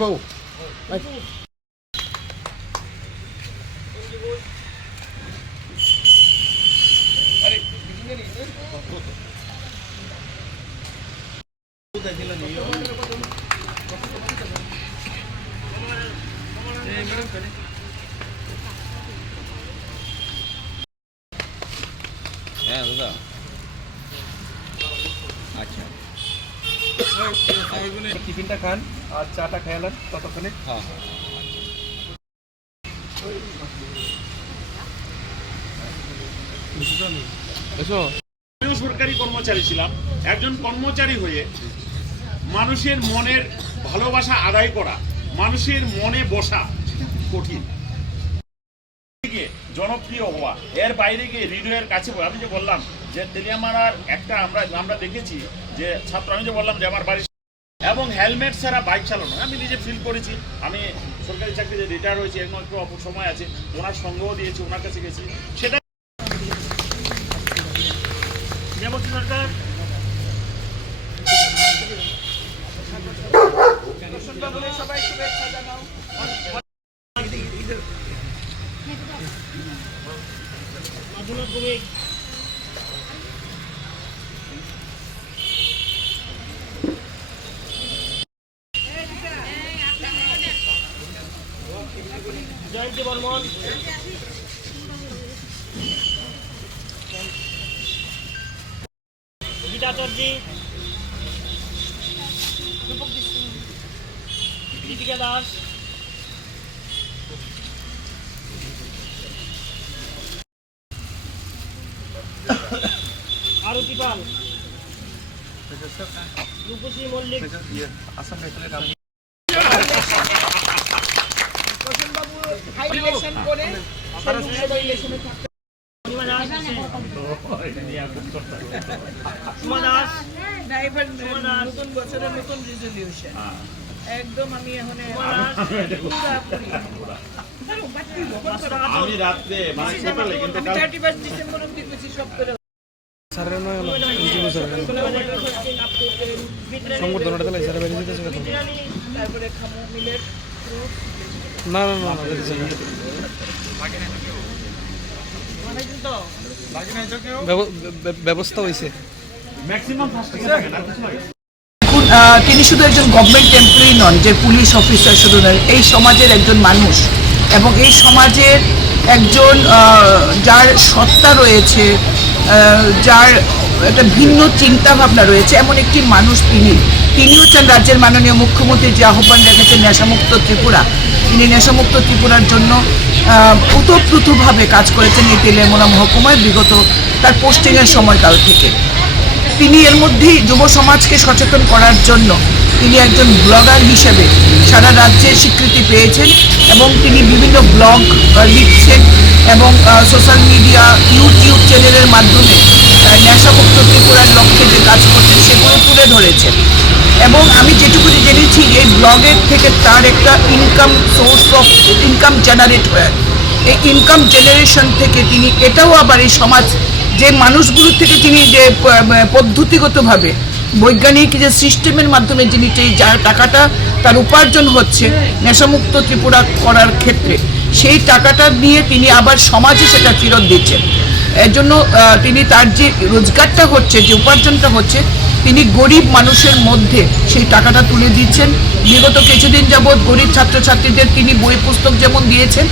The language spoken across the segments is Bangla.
Bau. আচ্ছা টিফিনটা খান আর চাটা খেয়ালেন ততক্ষণে। আমিও সরকারি কর্মচারী ছিলাম। একজন কর্মচারী হয়ে মানুষের মনের ভালোবাসা আদায় করা, মানুষের মনে বসা কঠিন। জনপ্রিয় হওয়া, এর বাইরে গিয়ে হৃদয়ের কাছে আমি যে বললাম যে তেলিয়ামারার একটা আমরা দেখেছি যে ছাত্র, আমি যে বললাম যে আমার বাড়ি এবং হেলমেট ছাড়া বাইক চালানো আমি নিজে ফিল করেছি। আমি সরকারি চাকরিতে রিটায়ার হয়েছি, এখন একটু অল্প সময় আছে, ওনার সঙ্গও দিয়েছি, ওনার কাছে গেছি। সেটা সরকার সবাই শুভেচ্ছা জানাও। জয়ন্তী বর্মন, গীতা চর্জি, দীপিকা দাস, আরতি পাল, রূপসী মল্লিক, নতুন বছরের নতুন রেজলিউশন একদম আমি এখন আমি রাতে মানে সকালে কিন্তু 31 ডিসেম্বর অবধি কিছু সব করে তারপরে খামো মিলেট না ব্যবস্থা হয়েছে। তিনি শুধু একজন গভর্নমেন্ট এমপ্লয়ি নন, যে পুলিশ অফিসার শুধু নয়, এই সমাজের একজন মানুষ এবং এই সমাজের একজন যার সত্তা রয়েছে, যার একটা ভিন্ন চিন্তা ভাবনা রয়েছে, এমন একটি মানুষ তিনি হচ্ছেন রাজ্যের মাননীয় মুখ্যমন্ত্রী যে আহ্বান রেখেছেন নেশামুক্ত ত্রিপুরা। তিনি নেশামুক্ত ত্রিপুরার জন্য ওতপ্রোতভাবে কাজ করেছেন এই তেলিয়ামুড়া মহকুমায় বিগত তার পোস্টিংয়ের সময়কাল থেকে। তিনি এর মধ্যেই যুব সমাজকে সচেতন করার জন্য তিনি একজন ব্লগার হিসেবে সারা রাজ্যে স্বীকৃতি পেয়েছেন এবং তিনি বিভিন্ন ব্লগ লিখছেন এবং সোশ্যাল মিডিয়া ইউটিউব চ্যানেলের মাধ্যমে নেশামুক্ত ত্রিপুরার লক্ষ্যে যে কাজ করছেন সেগুলো তুলে ধরেছেন। এবং আমি যেটুকু জেনেছি এই ব্লগের থেকে তার একটা ইনকাম জেনারেট হয়। এই ইনকাম জেনারেশন থেকে তিনি এটাও আবার এই সমাজ যে মানুষগুলোর থেকে তিনি যে পদ্ধতিগতভাবে বৈজ্ঞানিক যে সিস্টেমের মাধ্যমে যিনি যার টাকাটা তার উপার্জন হচ্ছে নেশামুক্ত ত্রিপুরা করার ক্ষেত্রে, সেই টাকাটা নিয়ে তিনি আবার সমাজে সেটা ফেরত দিচ্ছেন। এর জন্য তিনি তার যে রোজগারটা হচ্ছে, যে উপার্জনটা হচ্ছে, তিনি গরিব মানুষের মধ্যে সেই টাকাটা তুলে দিচ্ছেন। বিগত কিছুদিন যাবৎ গরিব ছাত্রছাত্রীদের তিনি বই পুস্তক যেমন দিয়েছেন,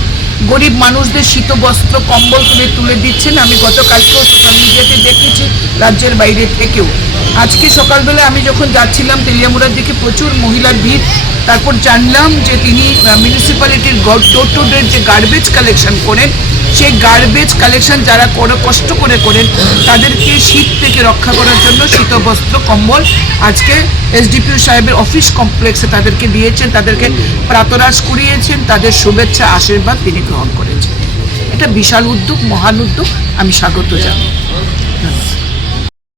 গরিব মানুষদের শীত বস্ত্র কম্বল তুলে দিচ্ছেন। আমি গতকালকেও সোশ্যাল মিডিয়াতে দেখেছি, রাজ্যের বাইরে থেকেও। আজকে সকালবেলা আমি যখন যাচ্ছিলাম তেলিয়ামুড়ার দিকে প্রচুর মহিলার ভিড়, তারপর জানলাম যে তিনি মিউনিসিপ্যালিটির ডোর টু ডোর যে গার্বেজ কালেকশন করেন, সেই গার্বেজ কালেকশন যারা কষ্ট করে করেন তাদেরকে শীত থেকে রক্ষা করার জন্য শীতবস্ত্র কম্বল আজকে এসডিপিও সাহেবের অফিস কমপ্লেক্সে তাদেরকে দিয়েছেন, তাদেরকে প্রাতরাশ করিয়েছেন, তাদের শুভেচ্ছা আশীর্বাদ তিনি গ্রহণ করেছেন। এটা বিশাল উদ্যোগ, মহান উদ্যোগ, আমি স্বাগত জানাই।